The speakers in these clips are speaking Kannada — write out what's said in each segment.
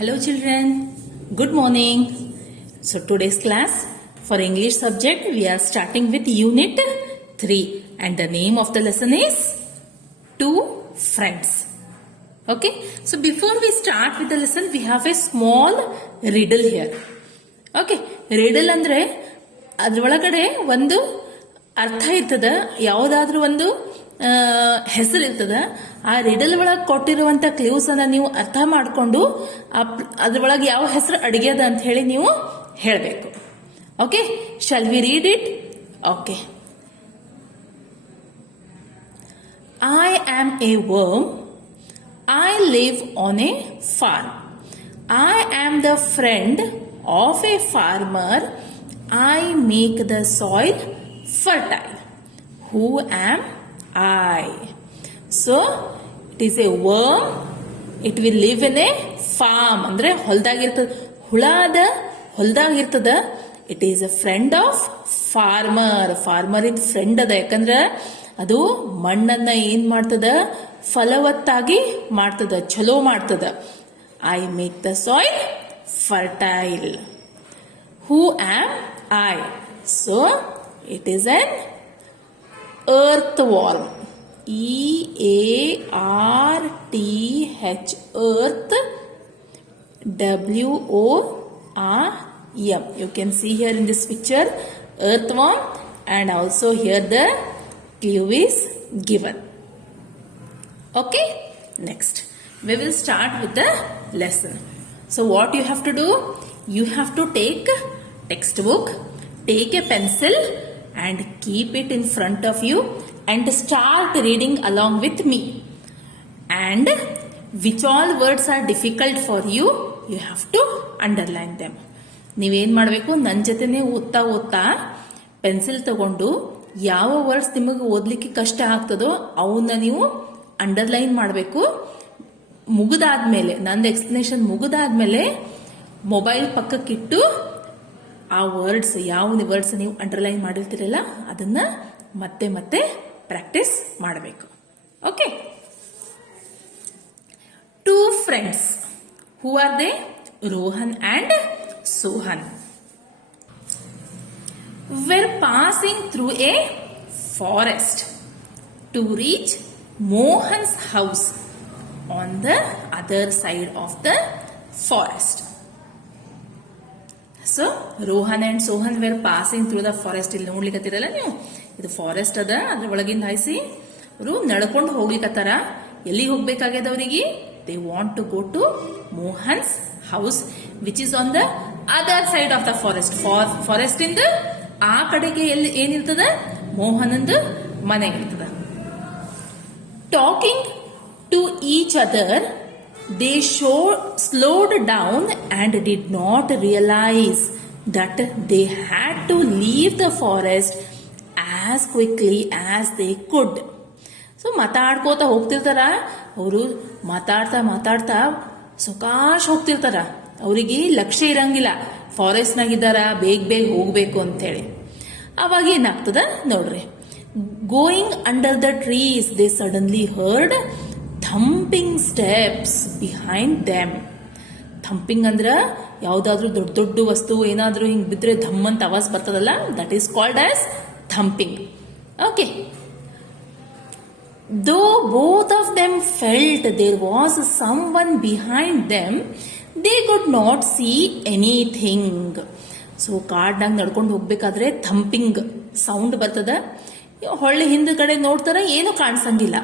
Hello children, good morning. So today's class for English subject we are starting with unit 3 and the name of the lesson is Two Friends. Okay, so before we start with the lesson we have a small riddle here. Okay, riddle ಅಂದ್ರೆ ಅದರೊಳಗಡೆ ಒಂದು ಅರ್ಥ ಇರ್ತದ, ಯಾವುದಾದ್ರೂ ಒಂದು ಹೆಸರು ಇರ್ತದ. ಆ ರಿಡಲ್ ಒಳಗೆ ಕೊಟ್ಟಿರುವಂತ ಕ್ಲೂಸ್ ಅನ್ನ ನೀವು ಅರ್ಥ ಮಾಡಿಕೊಂಡು ಅದ್ರೊಳಗೆ ಯಾವ ಹೆಸರು ಅಡಿಗೆದ ಅಂತ ಹೇಳಿ ನೀವು ಹೇಳಬೇಕು. Okay, shall we read it? Okay. I am a worm. I live on a farm. I am the friend of a farmer. I make the soil fertile. Who am I? So it is a worm. It will live in a farm. ಅಂದ್ರೆ ಹೊಲದಾಗಿರ್ತದ, ಹುಳದ ಹೊಲದಾಗಿರ್ತದ. It is a friend of farmer. Farmer in friend ಅದ, ಯಾಕಂದ್ರ ಅದು ಮಣ್ಣನ್ನ ಏನ್ ಮಾಡ್ತದ, ಫಲವತ್ತಾಗಿ ಮಾಡ್ತದ, ಚಲೋ ಮಾಡ್ತದ. I make the soil fertile. Who am I? So it is an earth worm. EARTH, earth, WORM. You can see here in this picture earthworm, and also here the clue is given. Okay, next we will start with the lesson. So what you have to do, you have to take textbook, take a pencil and keep it in front of you and start reading along with me. And which all words are difficult for you, you have to underline them. ನೀವೇನ್ ಮಾಡಬೇಕು, ನನ್ನ ಜೊತೆನೆ ಓದ್ತಾ ಓದ್ತಾ ಪೆನ್ಸಿಲ್ ತಗೊಂಡು ಯಾವ ವರ್ಡ್ಸ್ ನಿಮಗೆ ಓದ್ಲಿಕ್ಕೆ ಕಷ್ಟ ಆಗ್ತದೋ ಅವನ್ನ ನೀವು ಅಂಡರ್ಲೈನ್ ಮಾಡಬೇಕು. ಮುಗಿದಾದ್ಮೇಲೆ, ನಂದು ಎಕ್ಸ್ಪ್ಲನೇಷನ್ ಮುಗಿದಾದ್ಮೇಲೆ ಮೊಬೈಲ್ ಪಕ್ಕಕ್ಕಿಟ್ಟು ಆ ವರ್ಡ್ಸ್, ಯಾವ ವರ್ಡ್ಸ್ ನೀವು ಅಂಡರ್ಲೈನ್ ಮಾಡಿರ್ತೀರಲ್ಲ ಅದನ್ನ ಮತ್ತೆ ಮತ್ತೆ ಪ್ರಾಕ್ಟೀಸ್ ಮಾಡಬೇಕು. Okay. Two friends. Who are they? Rohan and Sohan were passing through a forest to reach Mohan's house on the other side of the forest. So Rohan and Sohan were passing through the forest. ಇಲ್ಲಿ ನೋಡ್ಲಿಕ್ಕತ್ತಿರಲ್ಲ ನೀವು, ಇದು ಫಾರೆಸ್ಟ್ ಅದ, ಅದ್ರ ಒಳಗಿಂದ ಹಾಯಿಸಿ ಅವರು ನಡ್ಕೊಂಡು ಹೋಗ್ಲಿಕ್ಕತ್ತಾರ. ಎಲ್ಲಿಗೆ ಹೋಗ್ಬೇಕಾಗ್ಯದ ಅವರಿಗೆ? They want to go to Mohan's house which is on the other side of the forest. Forest ಇಂದ ಆ ಕಡೆಗೆ ಎಲ್ಲಿ ಏನಿರ್ತದ, ಮೋಹನಂದು ಮನೆ ಇರ್ತದ. Talking to each other, they slowed down and did not realize that they had to leave the forest as quickly as they could. So ಮಾತಾಡ್ಕೋತಾ ಹೋಗ್ತಿರ್ತಾರ ಅವರು, ಮಾತಾಡ್ತಾ ಮಾತಾಡ್ತಾ ಸುಖಾಶ್ ಹೋಗ್ತಿರ್ತಾರ. ಅವರಿಗೆ ಲಕ್ಷ್ಯ ಇರಂಗಿಲ್ಲ ಫಾರೆಸ್ಟ್ನಾಗಿದ್ದಾರ, ಬೇಗ ಬೇಗ ಹೋಗ್ಬೇಕು ಅಂತೇಳಿ. ಅವಾಗ ಏನಾಗ್ತದ ನೋಡ್ರಿ. Going under the trees they suddenly heard thumping steps behind them. Thumping ಅಂದ್ರ ಯಾವ್ದಾದ್ರು ದೊಡ್ಡ ದೊಡ್ಡ ವಸ್ತು ಏನಾದ್ರೂ ಹಿಂಗ್ ಬಿದ್ರೆ ಧಮ್ ಅಂತ ಆವಾಜ್ ಬರ್ತದಲ್ಲ, that is called as thumping. Okay. Though both of them felt there was someone behind them, they could not see anything. So ಕಾಡ್ನಾಗ ನಡ್ಕೊಂಡು ಹೋಗ್ಬೇಕಾದ್ರೆ ಥಂಪಿಂಗ್ ಸೌಂಡ್ ಬರ್ತದ, ಹೊಳ್ಳಿ ಹಿಂದ್ಗಡೆ ನೋಡ್ತಾರ, ಏನು ಕಾಣಿಸಂಗಿಲ್ಲ.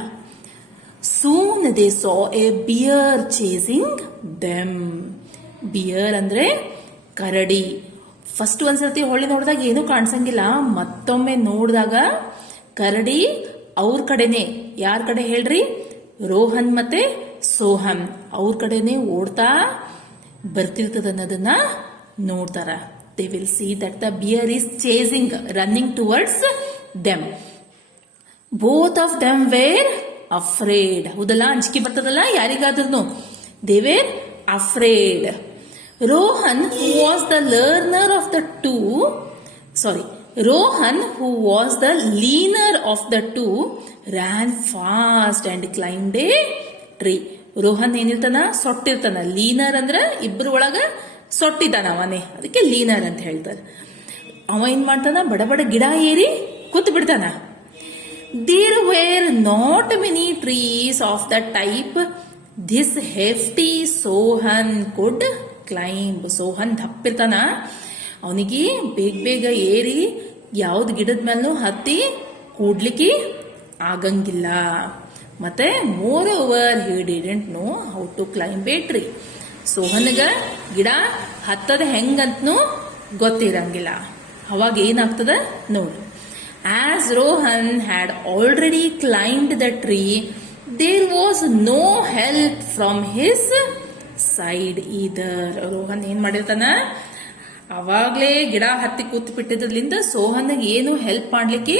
Soon they saw a bear chasing them. Bear ಅಂದ್ರೆ ಕರಡಿ. ಫಸ್ಟ್ ಒಂದ್ಸರ್ತಿ ಹೊಳ್ಳಿ ನೋಡಿದಾಗ ಏನು ಕಾಣಿಸಂಗಿಲ್ಲ, ಮತ್ತೊಮ್ಮೆ ನೋಡಿದಾಗ ಕರಡಿ ಅವ್ರ ಕಡೆನೆ. ಯಾರ ಕಡೆ ಹೇಳ್ರಿ? ರೋಹನ್ ಮತ್ತೆ ಸೋಹನ್ ಅವ್ರ ಕಡೆನೆ ಓಡ್ತಾ ಬರ್ತಿರ್ತದ ಅನ್ನೋದನ್ನ ನೋಡ್ತಾರ. They will see that the bear is chasing, running towards them. Both of them were afraid. ಹೌದಲ್ಲ, ಅಂಜಿಕೆ ಬರ್ತದಲ್ಲ ಯಾರಿಗಾದ್ರೂ. They were afraid. Rohan, who was the learner of the two, Rohan, who was the leaner of the two, ran fast and climbed a tree. Rohan ಏನಿರ್ತಾನ ಸೊಟ್ಟಿರ್ತಾನ. ಲೀನರ್ ಅಂದ್ರ ಇಬ್ರು ಒಳಗ ಸೊಟ್ಟಿತಾನ ಅವನೇ, ಅದಕ್ಕೆ ಲೀನರ್ ಅಂತ ಹೇಳ್ತಾರೆ. ಅವ ಏನ್ ಮಾಡ್ತಾನ, ಬಡ ಬಡ ಗಿಡ ಏರಿ ಕೂತ್ ಬಿಡ್ತಾನ. There were not many trees of the type this hefty Sohan could climb. Sohan ದಪ್ಪಿರ್ತಾನ, ಅವನಿಗೆ ಬೇಗ ಬೇಗ ಏರಿ ಯಾವ್ದು ಗಿಡದ ಮೇಲೂ ಹತ್ತಿ ಕೂಡ್ಲಿಕ್ಕೆ ಆಗಂಗಿಲ್ಲ. ಮತ್ತೆ moreover he didn't know how to climb a tree. ಸೋಹನ್ಗ ಗಿಡ ಹತ್ತದ ಹೆಂಗಂತನೂ ಗೊತ್ತಿರಂಗಿಲ್ಲ. ಅವಾಗ ಏನಾಗ್ತದ ನೋಡಿ. As Rohan had already climbed the tree, there was no help from his side either. Rohan ಏನ್ ಮಾಡಿರ್ತಾನ, ಅವಾಗ್ಲೇ ಗಿಡ ಹತ್ತಿ ಕೂತ್ ಬಿಟ್ಟಿದ್ರಿಂದ ಸೋಹನ್ಗೆ ಏನು ಹೆಲ್ಪ್ ಮಾಡ್ಲಿಕ್ಕೆ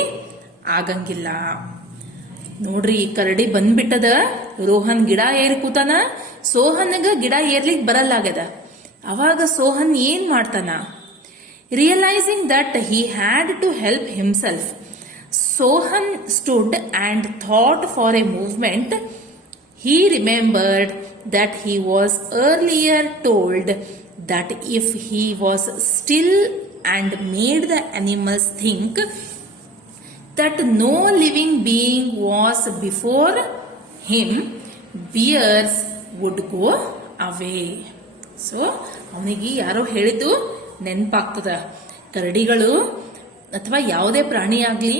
ಆಗಂಗಿಲ್ಲ. ನೋಡ್ರಿ, ಕರಡಿ ಬಂದ್ಬಿಟ್ಟದ. ರೋಹನ್ ಗಿಡ ಏರಿ ಕೂತಾನ, ಸೋಹನ್ಗ ಗಿಡ ಏರ್ಲಿಕ್ ಬರಲ್ಲಾಗದ. ಅವಾಗ ಸೋಹನ್ ಏನ್ ಮಾಡ್ತಾನ, realising that he had to help himself, Sohan stood and thought for a movement. He remembered that he was earlier told that if he was still and made the animals think that no living being was before him, bears would go away. So, ಅವನಿಗೆ ಯಾರೋ ಹೇಳಿದ್ದು ನೆನಪಾಗ್ತದ. ಕರಡಿಗಳು ಅಥವಾ ಯಾವುದೇ ಪ್ರಾಣಿಯಾಗ್ಲಿ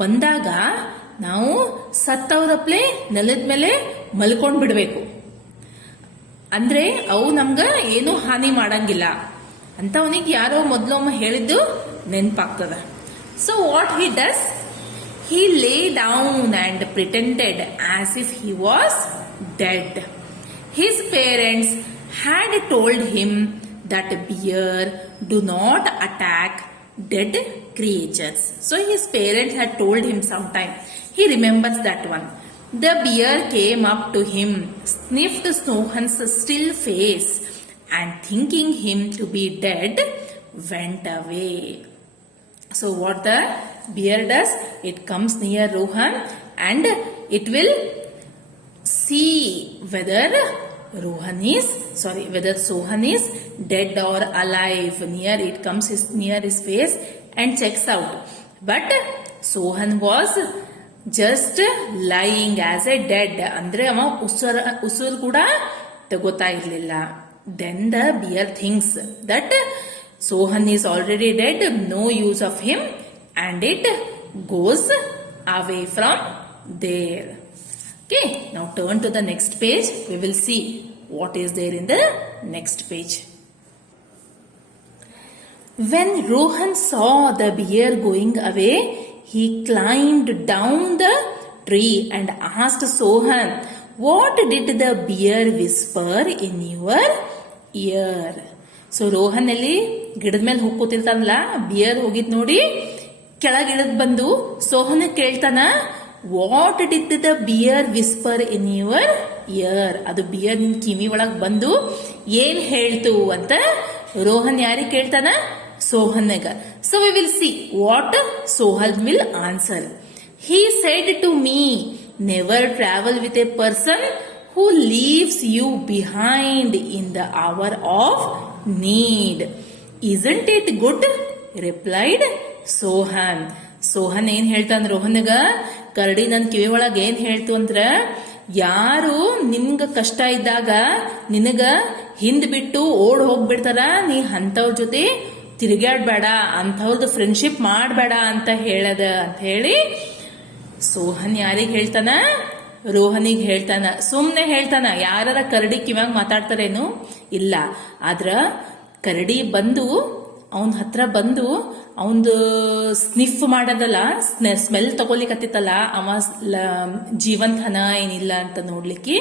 ಬಂದಾಗ ನಾವು ಸತ್ತವರಪ್ಲೆ ನೆಲದ ಮೇಲೆ ಮಲ್ಕೊಂಡ್ ಬಿಡ್ಬೇಕು, ಅಂದ್ರೆ ಅವು ನಮ್ಗ ಏನು ಹಾನಿ ಮಾಡಂಗಿಲ್ಲ ಅಂತ ಅವನಿಗೆ ಯಾರೋ ಮೊದಲೊಮ್ಮೆ ಹೇಳಿದ್ದು ನೆನಪಾಗ್ತದ. So what he does, he lay down and pretended as if he was dead. His parents had told him that bear do not attack dead creatures. So his parents had told him sometime. He remembers that one. The bear came up to him, sniffed Sohan's still face, and thinking him to be dead, went away. So what the bear does, it comes near Rohan and it will see whether whether Sohan is dead or alive. It comes near his face and checks out. But Sohan was just lying as a dead. ಅಂದ್ರೆ ಅವ ಉಸಿರು ಕೂಡ ತಗೋತಾ ಇರ್ಲಿಲ್ಲ. Then the bear thinks that Sohan is already dead, no use of him, and it goes away from there. Okay, now turn to the next page. We will see what is there in the next page. When Rohan saw the bear going away, he climbed down the tree and asked Sohan, "What did the bear whisper in your ear?" So Rohan ಅಲ್ಲಿ ಗಿಡದ ಮೇಲೆ ಹೋಗ್ಕೋತಿರ್ತಾನಲ್ಲ, ಬಿಯರ್ ಹೋಗಿದ್ ನೋಡಿ ಕೆಳಗಿಡದ್ ಬಂದು ಸೋಹನ್ ಕೇಳ್ತಾನ, what did the bear whisper in your ear. ಅದು ಬಿಯರ್ ನಿನ್ ಕಿವಿ ಒಳಗ್ ಬಂದು ಏನ್ ಹೇಳ್ತು ಅಂತ ರೋಹನ್ ಯಾರಿಗೆ ಕೇಳ್ತಾನ, ಸೋಹನ್ಗ. So we will see what Sohan will answer. He said to me, never travel with a person who leaves you behind in the hour of need. Isn't it good, replied Sohan. Sohan ಏನ್ ಹೇಳ್ತಾನ ರೋಹನ್ಗ, ಕರಡಿ ನನ್ ಕಿವಿ ಒಳಗ ಏನ್ ಹೇಳ್ತು ಅಂದ್ರ, ಯಾರು ನಿಮ್ಗ ಕಷ್ಟ ಇದ್ದಾಗ ನಿನಗ ಹಿಂದ್ ಬಿಟ್ಟು ಓಡ್ ಹೋಗ್ಬಿಡ್ತಾರ, ನೀ ಅಂತವ್ರ ಜೊತೆ ತಿರುಗಾಡ್ಬೇಡ, ಅಂಥವ್ರದ್ದು ಫ್ರೆಂಡ್ಶಿಪ್ ಮಾಡ್ಬೇಡ ಅಂತ ಹೇಳದ ಅಂತ ಹೇಳಿ ಸೋಹನ್ ಯಾರಿಗ್ ಹೇಳ್ತಾನ, ರೋಹನಿಗೆ ಹೇಳ್ತಾನ. ಸುಮ್ನೆ ಹೇಳ್ತಾನ, ಯಾರ ಕರಡಿ ಕಿವ್ಯಾಗ ಮಾತಾಡ್ತಾರೇನು ಇಲ್ಲ. ಆದ್ರ ಕರಡಿ ಬಂದು ಅವನ್ ಹತ್ರ ಬಂದು ಅವಂದು ಸ್ನಿಫ್ ಮಾಡೋದಲ್ಲ, ಸ್ಮೆಲ್ ತಗೊಲಿಕತ್ತಿತ್ತಲ್ಲ, ಅವ ಜೀವಂತನ ಏನಿಲ್ಲ ಅಂತ ನೋಡ್ಲಿಕ್ಕೆ,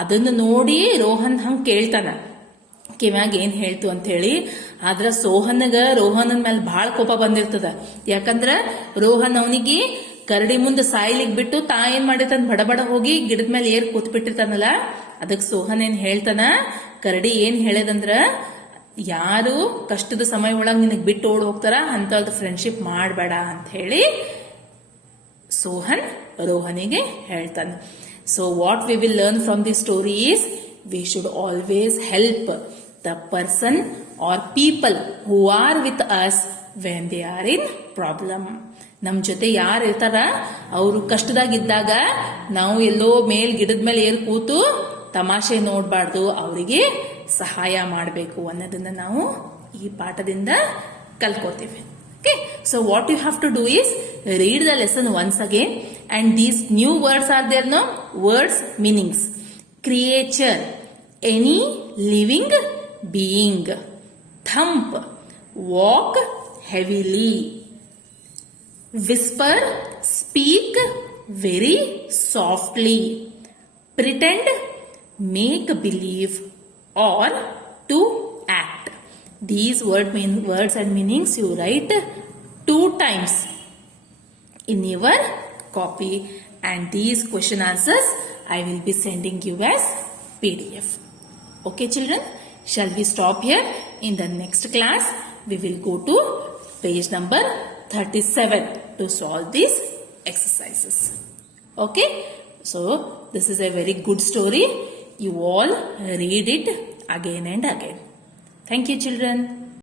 ಅದನ್ನ ನೋಡಿ ರೋಹನ್ ಹಂಗ್ ಕೇಳ್ತಾನ ಕಿವ್ಯಾಗ ಏನ್ ಹೇಳ್ತು ಅಂತ ಹೇಳಿ. ಆದ್ರ ರೋಹನ್ ಮೇಲೆ ಬಹಳ ಕೋಪ ಬಂದಿರ್ತದ. ಯಾಕಂದ್ರ ರೋಹನ್ ಅವನಿಗೆ ಕರಡಿ ಮುಂದೆ ಸಾಯ್ಲಿಕ್ ಬಿಟ್ಟು ತಾ ಏನ್ ಮಾಡಿರ್ತಾನ, ಬಡಬಡ ಹೋಗಿ ಗಿಡದ ಮೇಲೆ ಏರ್ ಕೂತ್ ಬಿಟ್ಟಿರ್ತಾನಲ್ಲ. ಅದಕ್ ಸೋಹನ್ ಏನ್ ಹೇಳ್ತಾನ, ಕರಡಿ ಏನ್ ಹೇಳದಂದ್ರ, ಯಾರು ಕಷ್ಟದ ಸಮಯ ಒಳಗ್ ನಿನಗ್ ಬಿಟ್ಟು ಓಡ್ ಹೋಗ್ತಾರ ಅಂತವ್ರದ್ದು ಫ್ರೆಂಡ್ಶಿಪ್ ಮಾಡಬೇಡ ಅಂತ ಹೇಳಿ ಸೋಹನ್ ರೋಹನಿಗೆ ಹೇಳ್ತಾನೆ. So what we will learn from this story is we should always help the person or people who are with us when they are in problem. ನಮ್ ಜೊತೆ ಯಾರು ಇರ್ತಾರ ಅವರು ಕಷ್ಟದಾಗಿದ್ದಾಗ ನಾವು ಎಲ್ಲೋ ಗಿಡದ ಮೇಲೆ ಏರ್ ಕೂತು ತಮಾಷೆ ನೋಡ್ಬಾರ್ದು, ಅವರಿಗೆ ಸಹಾಯ ಮಾಡಬೇಕು ಅನ್ನೋದನ್ನ ನಾವು ಈ ಪಾಠದಿಂದ ಕಲ್ಕೋತೀವಿ. Okay, so what you have to do is read the lesson once again, and these new words are there, no? Words meanings: creature, any living being; thump, walk heavily; whisper, speak very softly; pretend, make believe, or to act. These words and meanings you write 2 times in your copy, and these question answers I will be sending you as PDF. Okay children, shall we stop here? In the next class we will go to page number 37 to solve these exercises. Okay, so this is a very good story. You all read it again and again. Thank you children.